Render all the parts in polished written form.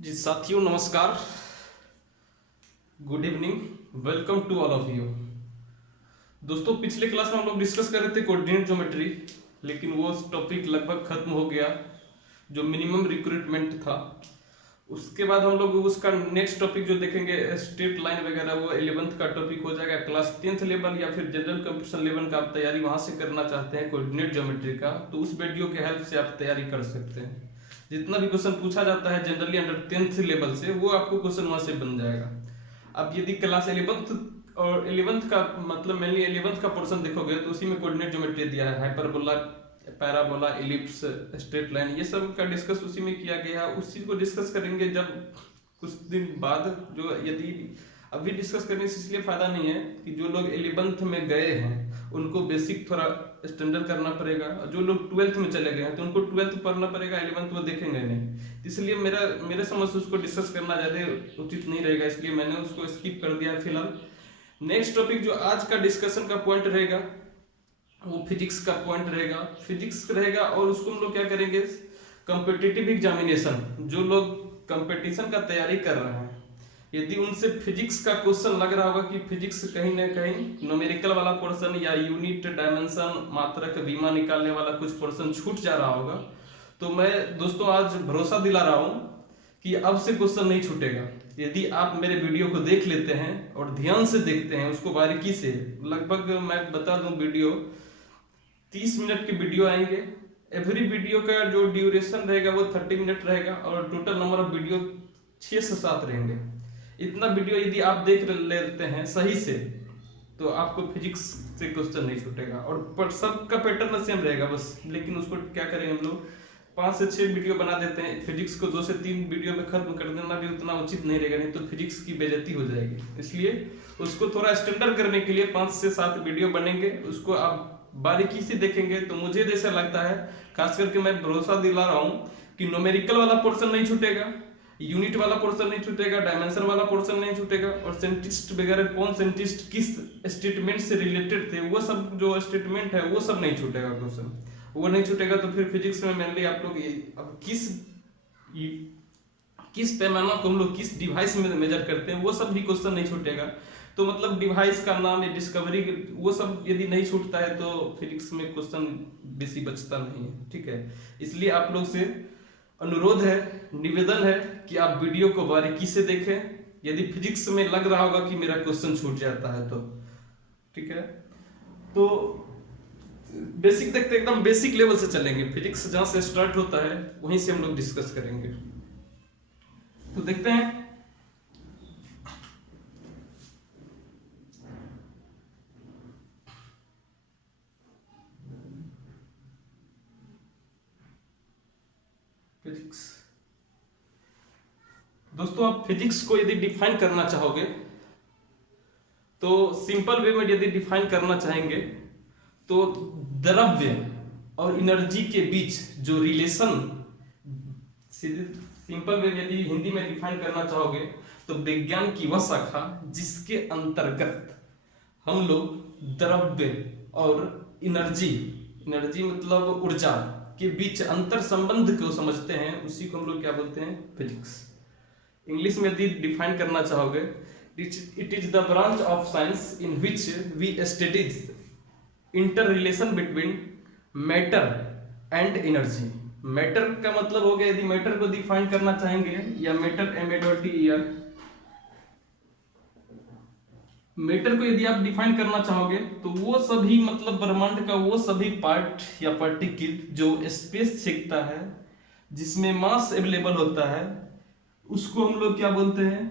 जी साथियों नमस्कार, good evening, welcome to all of you. दोस्तों पिछले क्लास में हम लोग डिस्कस कर रहे थे कोऑर्डिनेट ज्योमेट्री, लेकिन वो टॉपिक लगभग खत्म हो गया जो मिनिमम रिक्रूटमेंट था। उसके बाद हम लोग उसका नेक्स्ट टॉपिक जो देखेंगे स्ट्रेट लाइन वगैरह, वो 11th का टॉपिक हो जाएगा। क्लास 10th लेवल या फिर जनरल कंप्यूटेशन लेवल का आप तैयारी वहां से करना चाहते हैं कोऑर्डिनेट ज्योमेट्री का, तो उस वीडियो के हेल्प से आप तैयारी कर सकते हैं। जितना भी क्वेश्चन पूछा जाता है जनरली अंडर 10th लेवल से, वो आपको क्वेश्चन वहां से बन जाएगा। अब यदि क्लास 11th और 11th का मतलब मेनली 11th का पोर्शन देखोगे तो उसी में कोऑर्डिनेट ज्योमेट्री दिया है, hyperbola, parabola, ellipse, straight line, ये सब का डिस्कस उसी में किया गया है। उस चीज को डिस्कस करेंगे जब कुछ दिन बाद। जो यदि अभी डिस्कस करने से इसलिए फायदा नहीं है कि जो लोग 11th में गए हैं उनको बेसिक थोड़ा स्टैंडर्ड करना पड़ेगा, जो लोग 12th में चले गए हैं तो उनको 12th पढ़ना पड़ेगा, 11th वो देखेंगे नहीं। इसलिए मेरे समझ से उसको डिस्कस करना ज्यादा उचित नहीं रहेगा, इसलिए मैंने उसको स्किप कर दिया फिलहाल। नेक्स्ट टॉपिक जो आज का डिस्कशन का पॉइंट रहेगा वो फिजिक्स का पॉइंट रहेगा, फिजिक्स रहेगा। और उसको हम लोग क्या करेंगे, कॉम्पिटिटिव एग्जामिनेशन, जो लोग कंपटीशन का तैयारी कर रहे हैं, यदि उनसे फिजिक्स का क्वेश्चन लग रहा होगा कि फिजिक्स कहीं ना कहीं न्यूमेरिकल वाला पोर्शन या यूनिट, डायमेंशन, मात्रक, बीमा निकालने वाला कुछ पोर्शन छूट जा रहा होगा, तो मैं दोस्तों आज भरोसा दिला रहा हूं कि अब से क्वेश्चन नहीं छूटेगा। यदि आप मेरे वीडियो को देख लेते हैं और ध्यान से देखते हैं उसको बारीकी से, लगभग मैं बता दूं वीडियो 30 मिनट के वीडियो आएंगे। एवरी वीडियो का जो ड्यूरेशन रहेगा वो 30 मिनट रहेगा और टोटल नंबर ऑफ वीडियो 6 से 7 रहेंगे। इतना वीडियो यदि आप देख लेते हैं सही से तो आपको फिजिक्स से क्वेश्चन नहीं छूटेगा। और सबका पैटर्न सेम रहेगा बस, लेकिन उसको क्या करेंगे हम लोग 5 से 6 वीडियो बना देते हैं। फिजिक्स को 2 से 3 वीडियो में खत्म कर देना भी उतना उचित नहीं रहेगा, नहीं तो फिजिक्स की बेइज्जती हो जाएगी। इसलिए उसको थोड़ा स्टैंडर्ड करने के लिए 5 से 7 वीडियो बनेंगे, उसको आप बारीकी से देखेंगे तो मुझे जैसा लगता है, खास करके मैं भरोसा दिला रहा हूं कि न्यूमेरिकल वाला पोर्शन नहीं छूटेगा, यूनिट वाला पोर्शन नहीं छूटेगा, डायमेंशन वाला पोर्शन नहीं छूटेगा, और साइंटिस्ट वगैरह कौन साइंटिस्ट किस स्टेटमेंट से रिलेटेड थे वो सब जो स्टेटमेंट है वो सब नहीं छूटेगा क्वेश्चन, वो नहीं छूटेगा। तो फिर फिजिक्स में मेनली आप लोग अब किस पैमाना को हम लोग किस डिवाइस में मेजर करते हैं वो सब भी क्वेश्चन नहीं छूटेगा। तो मतलब डिवाइस का नाम या डिस्कवरी वो सब यदि नहीं छूटता है तो फिजिक्स में क्वेश्चन बेसी बचता नहीं है, ठीक है। इसलिए आप लोग से अनुरोध है, निवेदन है कि आप वीडियो को बारीकी से देखें। यदि फिजिक्स में लग रहा होगा कि मेरा क्वेश्चन छूट जाता है तो ठीक है। तो बेसिक देखते एकदम बेसिक लेवल से चलेंगे, फिजिक्स जहां से स्टार्ट होता है वहीं से हम लोग डिस्कस करेंगे। तो देखते हैं फिजिक्स। दोस्तों आप फिजिक्स को यदि डिफाइन करना चाहोगे तो सिंपल वे में यदि डिफाइन करना चाहेंगे तो द्रव्य और एनर्जी के बीच जो रिलेशन, सिंपल वे यदि हिंदी में डिफाइन करना चाहोगे तो विज्ञान की वह शाखा जिसके अंतर्गत हम लोग द्रव्य और एनर्जी मतलब ऊर्जा के बीच अंतर संबंध को समझते हैं, उसी को हम लोग क्या बोलते हैं, फिजिक्स। इंग्लिश में यदि डिफाइन करना चाहोगे, it is the branch of science in which we studies interrelation between matter and energy. Matter का मतलब हो गया, यदि मैटर को डिफाइन करना चाहेंगे या मैटर MATER, मैटर को यदि आप डिफाइन करना चाहोगे तो वो सभी मतलब ब्रह्मांड का वो सभी पार्ट या पार्टिकल जो स्पेस छेकता है, जिसमें मास अवेलेबल होता है, उसको हम लोग क्या बोलते हैं,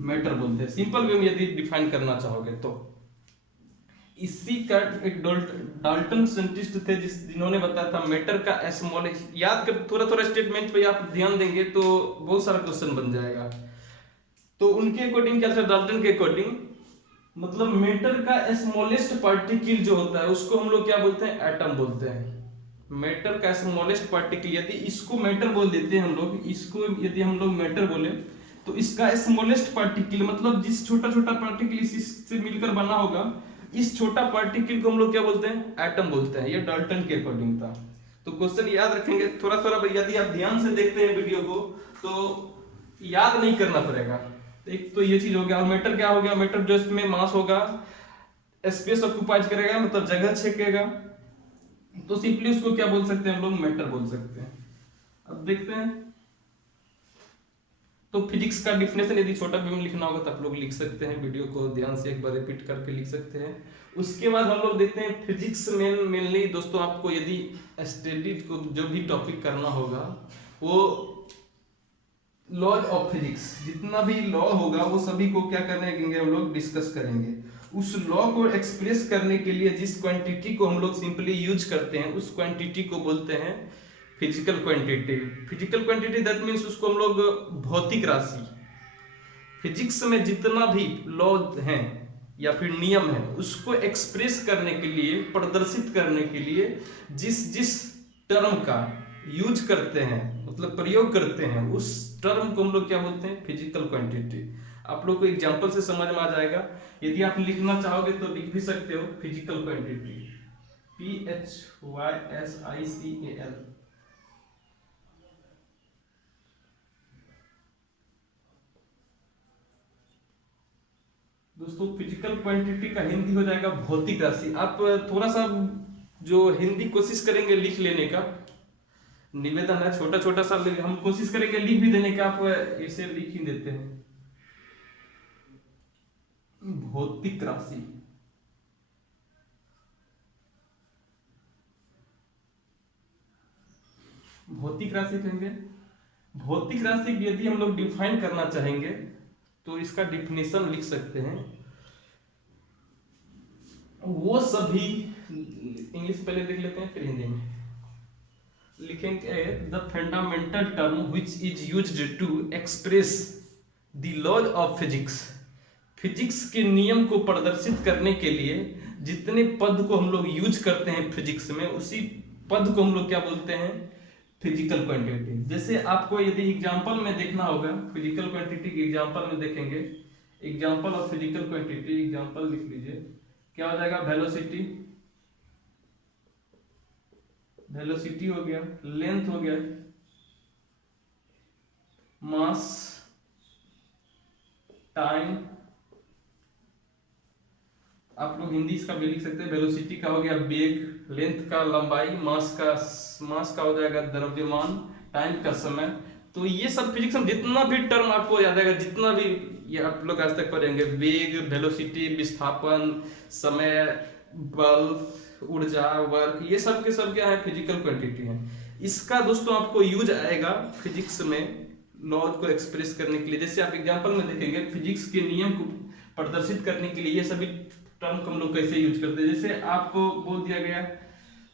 मैटर बोलते हैं। सिंपल वे में यदि डिफाइन करना चाहोगे तो इसी का एक डाल्टन साइंटिस्ट थे जिन्होंने बताया था मैटर का स्मॉल, याद कर थोड़ा स्टेटमेंट पे आप ध्यान देंगे तो बहुत सारा क्वेश्चन बन जाएगा। तो उनके अकॉर्डिंग क्या था, डाल्टन के अकॉर्डिंग मतलब मैटर का स्मॉलेस्ट पार्टिकल जो होता है उसको हम लोग क्या बोलते हैं, एटम बोलते हैं। मैटर का स्मॉलेस्ट पार्टिकल, यदि इसको मैटर बोल देते हैं हम लोग, इसको यदि हम लोग मैटर बोले तो इसका स्मॉलेस्ट पार्टिकल मतलब जिस छोटा पार्टिकल इससे मिलकर बना होगा, इस छोटा पार्टिकल को हम लोग क्या बोलते हैं, एटम बोलते हैं। ये डाल्टन के अकॉर्डिंग था। तो क्वेश्चन याद रखेंगे थोड़ा यदि आप ध्यान से देखते हैं वीडियो को तो याद नहीं करना पड़ेगा। एक तो ये चीज हो गया। और मैटर क्या हो गया? मैटर जो इसमें मास होगा स्पेस ऑक्युपाइज करेगा, मतलब जगह छेकेगा, तो सिंपली उसको क्या बोल सकते हैं हम लोग? मैटर बोल सकते हैं। अब देखते हैं तो फिजिक्स का डिफिनेशन यदि छोटा भी में लिखना होगा तो आप लोग लिख सकते हैं, वीडियो को ध्यान से एक बार रिपीट करके लिख सकते हैं। उसके बाद हम लोग देखते हैं फिजिक्स में मेनली दोस्तों आपको यदि स्टडी को जो भी टॉपिक करना होगा वो लॉज ऑफ फिजिक्स, जितना भी लॉ होगा वो सभी को क्या करेंगे हम लोग? डिस्कस करेंगे। उस लॉ को एक्सप्रेस करने के लिए जिस क्वांटिटी को हम लोग सिंपली यूज करते हैं उस क्वांटिटी को बोलते हैं physical quantity. Physical quantity that means उसको हम लोग भौतिक राशि। फिजिक्स में जितना भी लॉ हैं या फिर नियम है उसको एक्सप्रेस करने के लिए, प्रदर्शित करने के लिए जिस जिस टर्म का यूज करते हैं, मतलब प्रयोग करते हैं, उस टर्म को हम लोग क्या बोलते हैं? Physical quantity. आप लोग को एग्जांपल से समझ में आ जाएगा। यदि आप लिखना चाहोगे तो लिख भी सकते हो फिजिकल क्वांटिटी, PHYSICAL। दोस्तों फिजिकल क्वांटिटी का हिंदी हो जाएगा भौतिक राशि। आप थोड़ा सा जो हिंदी कोशिश करेंगे लिख लेने का, निवेदन है छोटा छोटा सा, हम कोशिश करेंगे लिख भी देने का। आप इसे लिख ही देते हैं भौतिक राशि। भौतिक राशि कहेंगे। भौतिक राशि यदि हम लोग डिफाइन करना चाहेंगे तो इसका डिफिनेशन लिख सकते हैं। वो सभी, इंग्लिश पहले देख लेते हैं फिर हिंदी में लिखेंगे। The fundamental term which is used to express the laws of physics. Physics के नियम को प्रदर्शित करने के लिए जितने पद को हम लोग यूज करते हैं फिजिक्स में, उसी पद को हम लोग क्या बोलते हैं? Physical quantity. जैसे आपको यदि एग्जांपल में देखना होगा, फिजिकल क्वांटिटी के एग्जांपल में देखेंगे। Example of physical quantity, example लिख लीजिए। क्या हो जाएगा? वेलोसिटी, वेलोसिटी हो गया, लेंथ हो गया, मास, टाइम। आप लोग हिंदी इसका भी लिख सकते हैं। वेलोसिटी का हो गया वेग, लेंथ का लंबाई, मास का हो जाएगा द्रव्यमान, टाइम का समय। तो ये सब फिजिक्स में जितना भी टर्म आपको याद आएगा, जितना भी ये आप लोग आज तक पढ़ेंगे, वेग, वेलोसिटी, विस्थापन, समय, बल, ऊर्जा, वर्क, ये सब के सब क्या है? फिजिकल क्वांटिटी है। इसका दोस्तों आपको यूज आएगा फिजिक्स में लॉज को एक्सप्रेस करने के लिए। जैसे आप एग्जांपल में देखेंगे फिजिक्स के नियम को प्रदर्शित करने के लिए ये सभी टर्म को हम लोग कैसे यूज करते हैं। जैसे आपको बोल दिया गया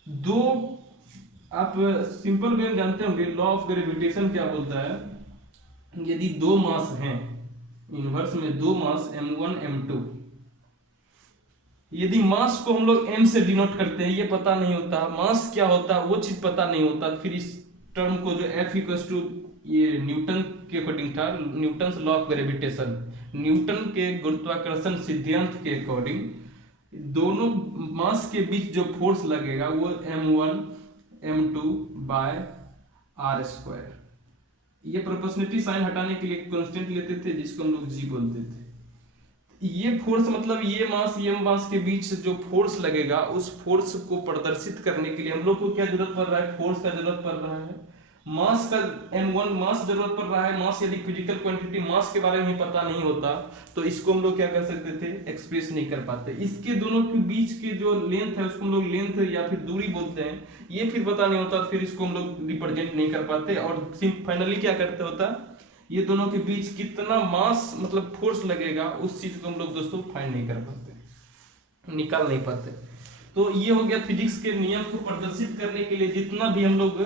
दो, आप सिंपल वे में जानते होंगे लॉ ऑफ ग्रेविटेशन क्या बोलता है। यदि दो मास हैं, यूनिवर्स में दो मास m1 m2, यदि मास को हम लोग m से डिनोट करते हैं, ये पता नहीं होता मास क्या होता, वो चीज पता नहीं होता, फिर इस टर्म को जो F इक्वल्स टू, ये न्यूटन के अकॉर्डिंग था, Newton law of gravitation, Newton के गुरुत्वाकर्षण सिद्धांत के अकॉर्डिंग दोनों मास के बीच जो फोर्स लगेगा वो m1 m2 by r square. ये प्रोपोर्शनलिटी साइन हटाने के लिए कांस्टेंट लेते थे जिसको हम लोग g बोलते थे। ये फोर्स मतलब ये मास के बीच जो फोर्स लगेगा उस फोर्स को प्रदर्शित करने के लिए हम लोग को क्या जरूरत पड़ रहा है? फोर्स का जरूरत पड़ रहा है। मास का m1 मास जरूरत पड़ रहा है। मास यदि फिजिकल क्वांटिटी मास के बारे में पता नहीं होता तो इसको हम लोग क्या कर सकते थे? एक्सप्रेस नहीं कर पाते। इसके दोनों के बीच के जो लेंथ है उसको हम लोग लेंथ या फिर दूरी बोलते हैं। ये फिर पता नहीं होता, फिर इसको हम लोग रिप्रेजेंट नहीं कर पाते और फाइनली क्या करते होता, ये दोनों के बीच कितना मास मतलब फोर्स लगेगा उस चीज को हम लोग दोस्तों फाइंड नहीं कर पाते, निकाल नहीं पाते। तो ये हो गया फिजिक्स के नियम को प्रदर्शित करने के लिए जितना भी हम लोग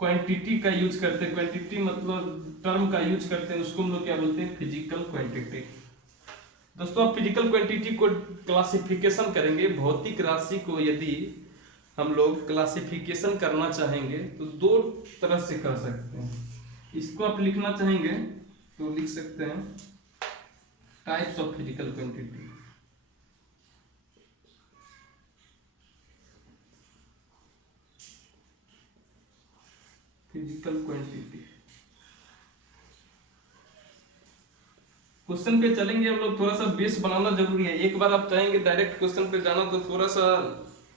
क्वांटिटी का यूज करते हैं, क्वांटिटी मतलब टर्म का यूज करते हैं, उसको हम लोग क्या बोलते हैं? Physical quantity. दोस्तों आप फिजिकल क्वांटिटी को क्लासिफिकेशन करेंगे। भौतिक राशि को यदि हम लोग क्लासिफिकेशन करना चाहेंगे तो दो तरह से कर सकते हैं। इसको आप लिखना चाहेंगे तो लिख सकते हैं types of physical quantity. Physical quantity question पे चलेंगे हम लोग, थोड़ा सा बेस बनाना जरूरी है। एक बार आप चाहेंगे डायरेक्ट क्वेश्चन पे जाना तो थोड़ा सा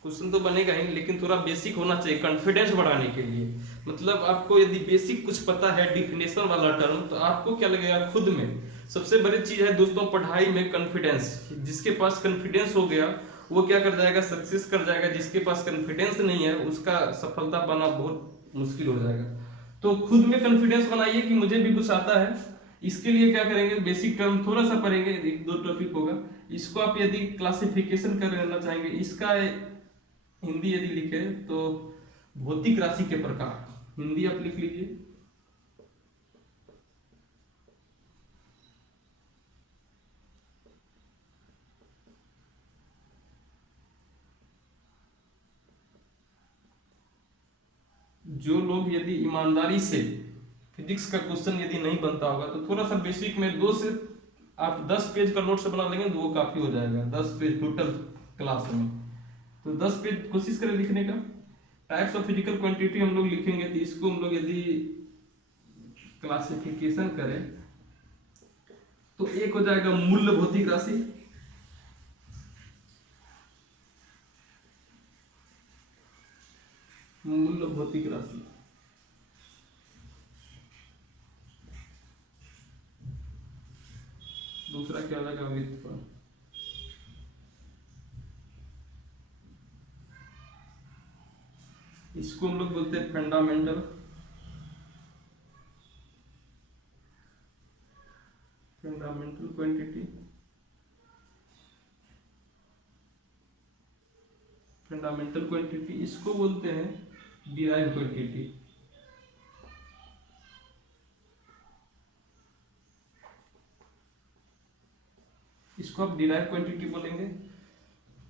क्वेश्चन तो बनेगा ही, लेकिन थोड़ा बेसिक होना चाहिए कॉन्फिडेंस बढ़ाने के लिए। मतलब आपको यदि बेसिक कुछ पता है डिफिनेशन वाला टर्म, तो आपको क्या लगेगा खुद में। सबसे बड़ी चीज है दोस्तों पढ़ाई में कॉन्फिडेंस। जिसके पास कॉन्फिडेंस हो गया वो क्या कर जाएगा, सक्सेस कर जाएगा। जिसके पास कॉन्फिडेंस नहीं है उसका सफलता पाना बहुत मुश्किल हो जाएगा। तो खुद में कॉन्फिडेंस बनाइए कि मुझे भी कुछ आता है। इसके लिए क्या करेंगे, बेसिक टर्म थोड़ा सा पढ़ेंगे, एक दो टॉपिक होगा। इसको आप यदि क्लासिफिकेशन कर लेना चाहेंगे, इसका हिंदी यदि लिखे तो भौतिक राशि के प्रकार, हिंदी आप लिख लीजिए। जो लोग यदि ईमानदारी से फिजिक्स का क्वेश्चन यदि नहीं बनता होगा तो थोड़ा सा बेसिक में 2 से आप 10 पेज का नोट्स बना लेंगे तो वो काफी हो जाएगा। 10 पेज टोटल क्लास में, तो 10 पेज कोशिश करें लिखने का। टाइप्स ऑफ फिजिकल क्वांटिटी हम लोग लिखेंगे, तो इसको हम लोग यदि क्लासिफिकेशन करें तो एक हो जाएगा मूल भौतिक राशि। मूल भौतिक राशि, दूसरा क्या हो जाएगा व्युत्पन्न। इसको हम लोग बोलते हैं fundamental. Fundamental quantity, fundamental quantity इसको बोलते हैं डिराइव क्वांटिटी। इसको आप डिराइव क्वांटिटी बोलेंगे।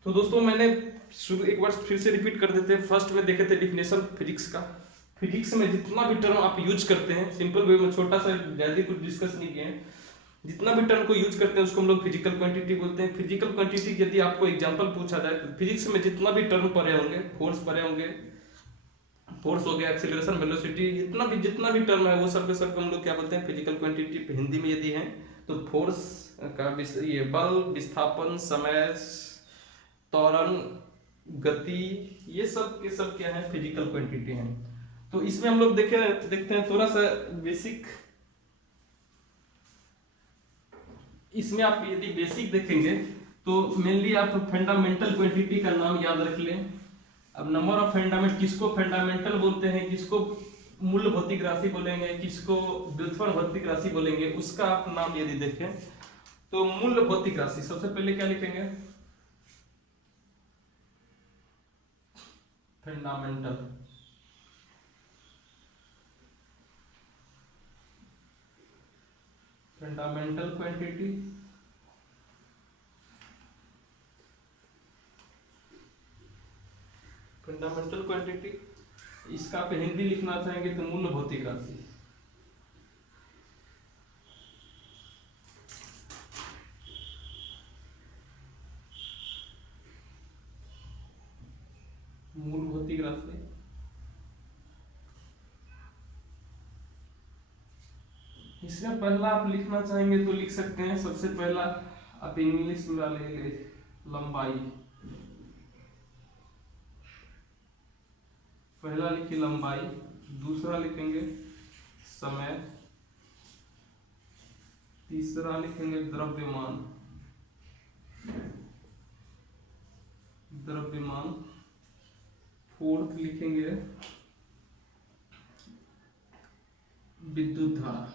तो दोस्तों मैंने शुरू एक बार फिर से रिपीट कर देते हैं। फर्स्ट में देखे थे डिफिनेशन फिजिक्स का। फिजिक्स में जितना भी टर्म आप यूज करते हैं, सिंपल वे में छोटा सा, ज्यादा कुछ डिस्कस नहीं किए हैं, जितना भी टर्म को यूज करते हैं उसको हम लोग फिजिकल क्वांटिटी बोलते हैं। फिजिकल क्वांटिटी यदि आपको एग्जांपल पूछा जाए तो फिजिक्स में जितना भी टर्म पढ़े होंगे, फोर्स पढ़े होंगे, फोर्स हो गया, एक्सीलरेशन, वेलोसिटी, जितना भी टर्म है वो सब के सब हम लोग क्या बोलते हैं फिजिकल क्वांटिटी। हिंदी में यदि है तो फोर्स का ये बल, विस्थापन, समय, त्वरण, गति, ये सब के सब क्या है फिजिकल क्वांटिटी हैं। तो इसमें हम लोग देखते हैं थोड़ा सा बेसिक। इसमें आप यदि बेसिक देखेंगे तो मेनली आप फंडामेंटल क्वांटिटी का नाम याद रख लें। अब नंबर ऑफ फंडामेंट, किसको फंडामेंटल बोलते हैं, किसको मूल भौतिक राशि बोलेंगे, किसको व्युत्पन्न भौतिक राशि बोलेंगे, उसका आप नाम यदि देखें तो मूल भौतिक राशि सबसे पहले क्या लिखेंगे, fundamental. Fundamental quantity, fundamental quantity, इसका आप हिंदी लिखना चाहेंगे तो मूल भौतिक राशि। मूल भौतिक राशि। इसमें पहला आप लिखना चाहेंगे तो लिख सकते हैं। सबसे पहला आप इंग्लिश में लेंगे लंबाई। पहला लिखिए लंबाई, दूसरा लिखेंगे समय, तीसरा लिखेंगे द्रव्यमान, द्रव्यमान, फोर्थ लिखेंगे विद्युत धारा।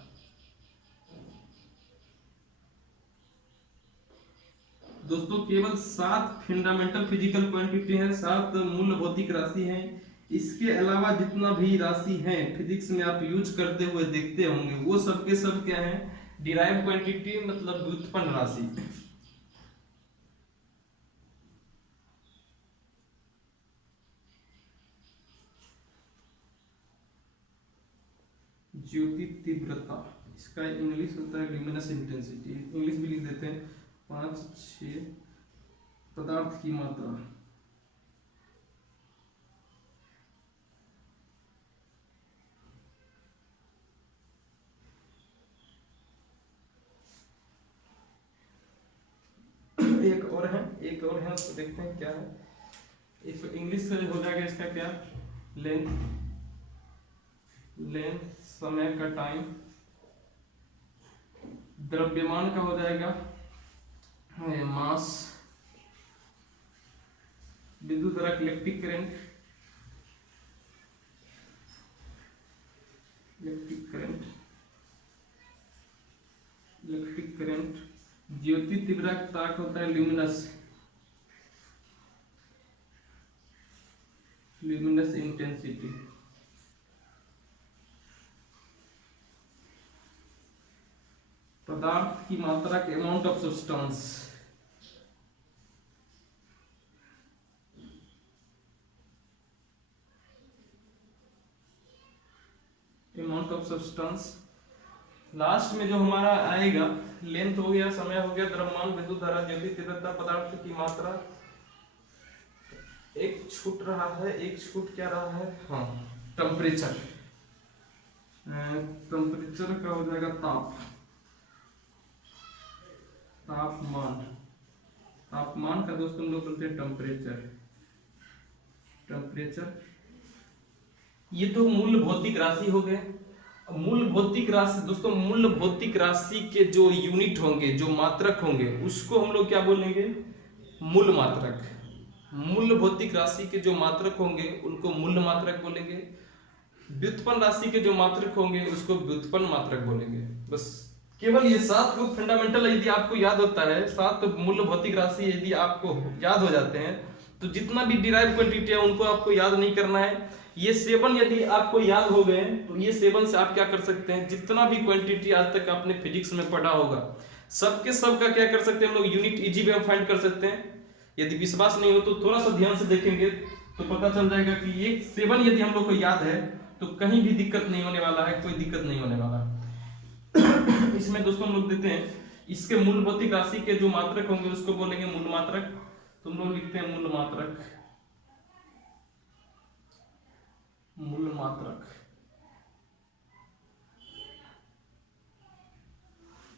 दोस्तों केवल 7 फंडामेंटल फिजिकल क्वांटिटी है, 7 मूल भौतिक राशि हैं। इसके अलावा जितना भी राशि है फिजिक्स में आप यूज करते हुए देखते होंगे वो सब के सब क्या है डिराइव क्वांटिटी, मतलब व्युत्पन्न राशि। ज्योति तीव्रता, इसका इंग्लिश होता है ल्यूमिनस इंटेंसिटी, इंग्लिश भी लिख देते हैं 5-6। पदार्थ की मात्रा, और है, एक और है, तो देखते हैं क्या है। इस इंग्लिश से हो जाएगा इसका क्या, लेंथ, समय का टाइम। द्रव्यमान का हो जाएगा मास। विद्युत धारा इलेक्ट्रिक करंट, इलेक्ट्रिक करंट। ज्योति तीव्रता का होता है ल्यूमिनस इंटेंसिटी। पदार्थ की मात्रा के amount of substance, amount of substance. Last में जो हमारा आएगा, लेंथ हो गया, समय हो गया, द्रव्यमान, विद्युत धारा, ज्योति तीव्रता, पदार्थ की मात्रा। एक छूट रहा है, एक छूट क्या रहा है, हाँ, टेम्परेचर। टेम्परेचर का हो जाएगा तापमान का दोस्तों हम लोग बोलते हैं टेम्परेचर। ये तो मूल भौतिक राशि हो गए। मूल भौतिक राशि दोस्तों, मूल भौतिक राशि के जो यूनिट होंगे, जो मात्रक होंगे, उसको हम लोग क्या बोलेंगे, मूल मात्रक। मूल भौतिक राशि के जो मात्रक होंगे उनको मूल मात्रक बोलेंगे। व्युत्पन्न राशि के जो मात्रक होंगे उसको व्युत्पन्न मात्रक बोलेंगे। बस केवल ये 7 को फंडामेंटल यदि आपको याद होता है, 7 मूल भौतिक राशि यदि आपको याद हो जाते हैं, तो जितना भी डिराइव क्वांटिटी है उनको आपको याद नहीं करना है। ये 7 यदि आपको याद हो गए तो ये 7 से आप क्या कर सकते हैं, जितना भी क्वांटिटी आज तक आपने फिजिक्स में पढ़ा होगा सबके सब का क्या कर सकते हैं हम लोग, यूनिट इजी वे में फाइंड कर सकते हैं। यदि विश्वास नहीं हो तो थोड़ा सा ध्यान से देखेंगे तो पता चल जाएगा कि ये 7 यदि हम लोग को याद है तो कहीं भी दिक्कत नहीं होने वाला है, कोई दिक्कत नहीं होने वाला। इसमें दोस्तों हम लोग देते हैं, इसके मूल भौतिक राशि के जो मात्रक होंगे उसको बोलेंगे मूल मात्रक। तो हम लोग लिखते हैं मूल मात्रक।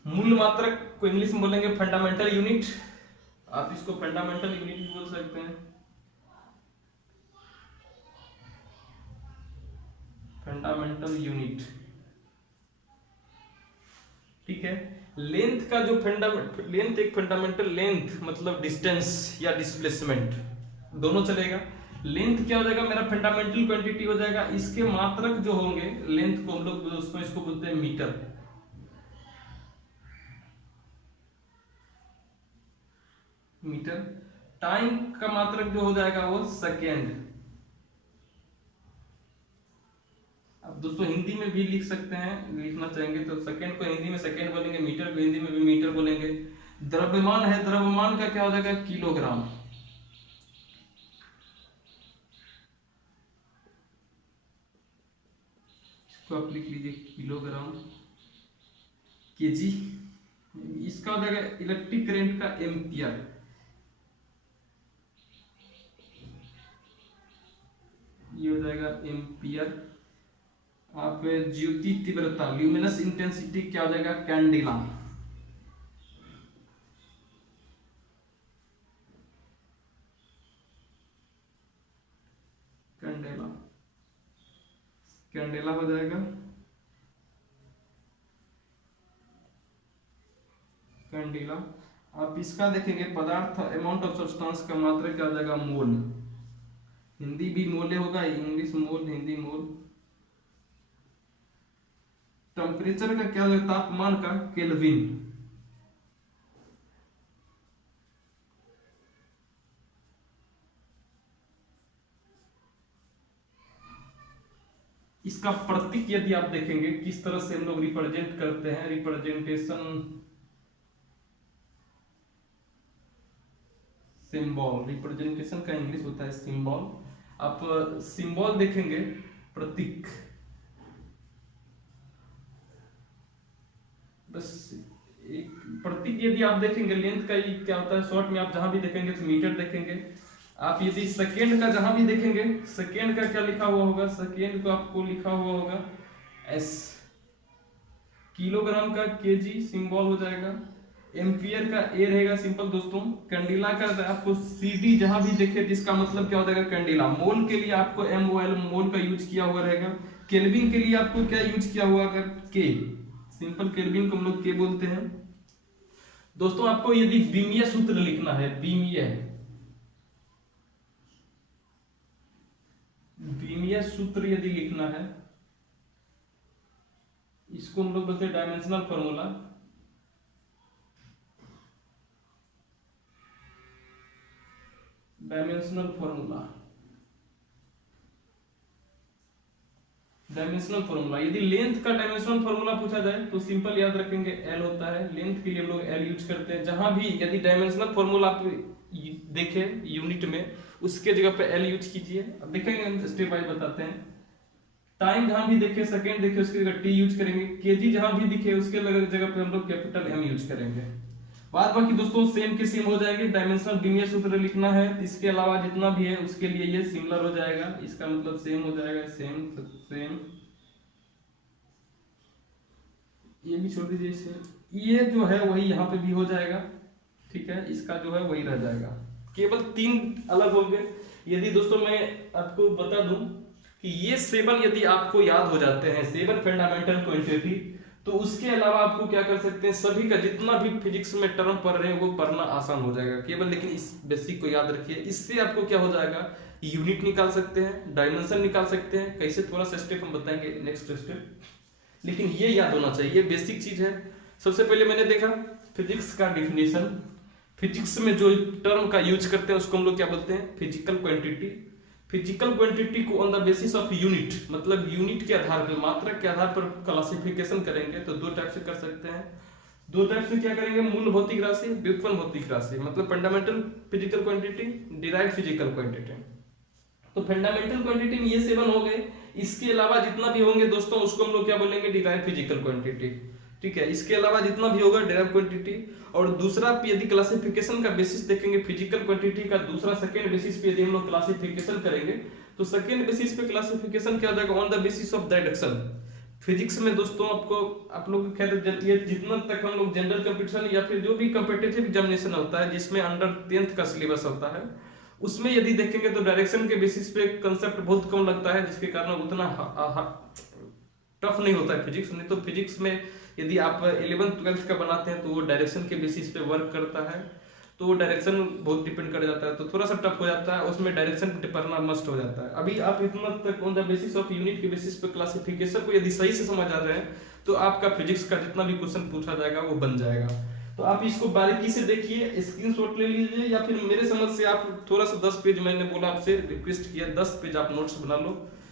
मूल मात्रक को इंग्लिश में बोलेंगे फंडामेंटल यूनिट। आप इसको फंडामेंटल यूनिट भी बोल सकते हैं, फंडामेंटल यूनिट। ठीक है। लेंथ का जो लेंथ, एक फंडामेंटल लेंथ मतलब डिस्टेंस या डिस्प्लेसमेंट, दोनों चलेगा। लेंथ क्या हो जाएगा, मेरा फंडामेंटल क्वांटिटी हो जाएगा। इसके मात्रक जो होंगे लेंथ को हम लोग दोस्तों इसको बोलते हैं मीटर। टाइम का मात्रक जो हो जाएगा वो सेकेंड। अब दोस्तों हिंदी में भी लिख सकते हैं, लिखना चाहेंगे तो सेकेंड को हिंदी में सेकेंड बोलेंगे, मीटर को हिंदी में भी मीटर बोलेंगे। द्रव्यमान है, द्रव्यमान का क्या हो जाएगा, किलोग्राम। इसको आप लिख लीजिए किलोग्राम, केजी। इसका हो जाएगा इलेक्ट्रिक करंट का एम्पियर। ये हो जाएगा एम्पियर। आप ज्योति तीव्रता ल्यूमिनस इंटेंसिटी क्या हो जाएगा, कैंडेला। कैंडेला हो जाएगा कैंडेला। आप इसका देखेंगे पदार्थ अमाउंट ऑफ सब्सटेंस का मात्रा क्या हो जाएगा, मोल। हिंदी भी मोले होगा, इंग्लिश मोल, हिंदी मोल। टेम्परेचर का क्या होगा, तापमान का केल्विन। इसका प्रतीक यदि आप देखेंगे किस तरह से हम लोग रिप्रेजेंट करते हैं, रिप्रेजेंटेशन सिंबल। रिप्रेजेंटेशन का इंग्लिश होता है सिंबल। आप सिंबल देखेंगे, प्रतीक। बस एक प्रतीक यदि आप देखेंगे, लेंथ का ये क्या होता है, शॉर्ट में आप जहां भी देखेंगे तो मीटर देखेंगे। आप यदि सेकेंड का जहां भी देखेंगे, सेकेंड का क्या लिखा हुआ होगा, सेकेंड को आपको लिखा हुआ होगा एस। किलोग्राम का केजी सिंबल हो जाएगा। एम्पियर का ए रहेगा सिंपल दोस्तों। कैंडिला का आपको CD जहां भी देखे जिसका मतलब क्या हो जाएगा कैंडिला। मोल के लिए आपको MOL मोल का यूज किया हुआ रहेगा। केल्विन के लिए आपको क्या यूज किया हुआ अगर के, सिंपल केल्विन को हम लोग के बोलते हैं। दोस्तों आपको यदि बीमीय सूत्र लिखना है, बीमीय सूत्र यदि लिखना है, इसको हम लोग बोलते हैं डायमेंशनल फॉर्मूला। डायमेंशनल फॉर्मूला यदि लेंथ का डायमेंशनल फॉर्मूला पूछा जाए तो सिंपल याद रखेंगे L होता है। लेंथ के लिए हम लोग L यूज करते हैं। जहां भी यदि डायमेंशनल फॉर्मूला आप देखे यूनिट में, उसके जगह पे L यूज कीजिए। अब देखेंगे हम स्टेप वाइज बताते हैं। टाइम जहां भी देखे, सेकंड देखे, उसकी जगह T यूज करेंगे। केजी जहां भी दिखे उसके जगह पे हम लोग कैपिटल M यूज करेंगे। बाद बाकी दोस्तों सेम के सेम हो जाएगी। डायमेंशनल बीमीय सूत्र लिखना है, इसके अलावा जितना भी है उसके लिए ये सिमिलर हो जाएगा। इसका मतलब सेम हो जाएगा, सेम ये भी छोड़ दीजिए इसे। ये जो है वही यहाँ पे भी हो जाएगा, ठीक है। इसका जो है वही रह जाएगा, केवल 3 अलग होंगे। यदि दोस्तों मैं आपको बता दूं कि ये 7 यदि आपको याद हो जाते हैं, 7 फंडामेंटल क्वांटिटी, तो उसके अलावा आपको क्या कर सकते हैं, सभी का जितना भी फिजिक्स में टर्म पढ़ रहे हैं वो पढ़ना आसान हो जाएगा केवल। लेकिन इस बेसिक को याद रखिए, इससे आपको क्या हो जाएगा, यूनिट निकाल सकते हैं, डायमेंशन निकाल सकते हैं। कैसे, थोड़ा सा स्टेप हम बताएंगे नेक्स्ट स्टेप, लेकिन ये याद होना चाहिए, ये बेसिक चीज है। सबसे पहले मैंने देखा फिजिक्स का डिफिनेशन। फिजिक्स में जो टर्म का यूज करते हैं उसको हम लोग क्या बोलते हैं, फिजिकल क्वांटिटी। फिजिकल क्वांटिटी को on the basis of unit, मतलब यूनिट के आधार पर, मात्रा के आधार पर क्लासिफिकेशन करेंगे तो 2 टाइप से कर सकते हैं। 2 टाइप से क्या करेंगे, मूल भौतिक राशि, व्युत्पन्न भौतिक राशि, मतलब fundamental physical quantity, derived physical quantity. तो फंडामेंटल क्वांटिटी में ये 7 हो गए। इसके अलावा जितना भी होंगे दोस्तों उसको हम लोग क्या बोलेंगे, डिराइव्ड फिजिकल क्वांटिटी, ठीक है। इसके अलावा जितना भी होगा डिराइव्ड क्वांटिटी। और दूसरा यदि क्लासिफिकेशन का बेसिस देखेंगे फिजिकल क्वांटिटी का, दूसरा सेकंड बेसिस पे यदि हम लोग क्लासिफिकेशन करेंगे तो सेकंड बेसिस पे क्लासिफिकेशन क्या हो जाएगा, on the basis of direction. Physics में दोस्तों आपको, आप लोग ख्याल ये जितना तक हम लोग जनरल कंपटीशन या फिर जो भी कॉम्पिटिटिव एग्जामिनेशन होता है जिसमें अंडर 10th का सिलेबस होता है, उसमें यदि देखेंगे तो डायरेक्शन के बेसिस पे कंसेप्ट बहुत कम लगता है, जिसके कारण उतना टफ नहीं होता है फिजिक्स। नहीं तो फिजिक्स में यदि आप 11th 12th का बनाते हैं तो वो डायरेक्शन के बेसिस पे वर्क करता है, तो वो डायरेक्शन बहुत डिपेंड कर जाता है, तो थोड़ा सा टफ हो जाता है, उसमें डायरेक्शन पढ़ना मस्ट हो जाता है। अभी आप इतना तक on the basis of unit के बेसिस पे क्लासिफिकेशन को यदि सही से समझ आ रहे हैं तो आपका फिजिक्स का जितना भी क्वेश्चन पूछा जाएगा वो बन जाएगा। तो आप इसको बारीकी से देखिए, स्क्रीनशॉट ले लीजिए, या फिर मेरे समझ से आप थोड़ा सा 10 पेज, मैंने बोला आपसे रिक्वेस्ट किया 10 पेज आप नोट्स बना लो।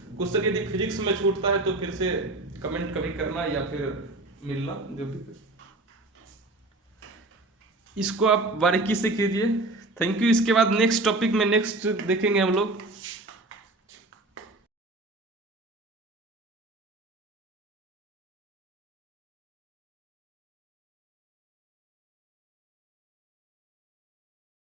क्वेश्चन यदि फिजिक्स में छूटता है तो फिर से कमेंट कभी करना या फिर मिलना, जो भी। इसको आप बारीकी से कीजिए। Thank you. इसके बाद नेक्स्ट टॉपिक में नेक्स्ट देखेंगे हम लोग।